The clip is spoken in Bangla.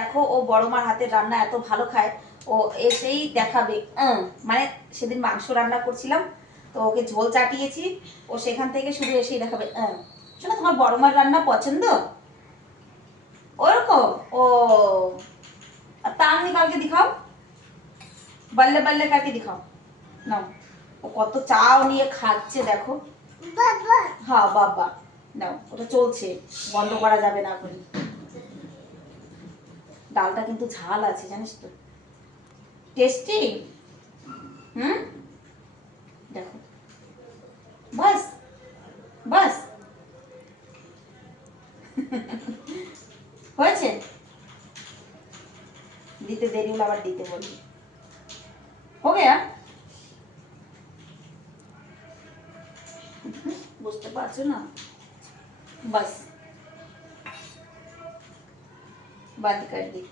দেখো ও বড় মার হাতের রান্না এত ভালো খায়, ও এসেই দেখাবে। মানে সেদিন মাংস রান্না করছিলাম, তো ওকে ঝোল চাটিয়েছি, ও সেখান থেকে শুধু এসেই দেখাবে। শোনো, তোমার বড় মার রান্না পছন্দ? ওরকম। ও তাহলে কালকে দিখাও, বললে বললে কালকে দিখাও। নাও, ও কত চাও নিয়ে খাচ্ছে দেখো। হ্যাঁ বাবা, নাও, ওটা চলছে, বন্ধ করা যাবে না এখন। ডালটা কিন্তু ঝাল আছে জানিস তো, টেস্টি। হুম, দেখো, বাস বাস হয়েছে। দিতে দেরি হলে আবার দিতে বলবি। हो गया? বুঝতে পারছো না? बस बंद कर दी।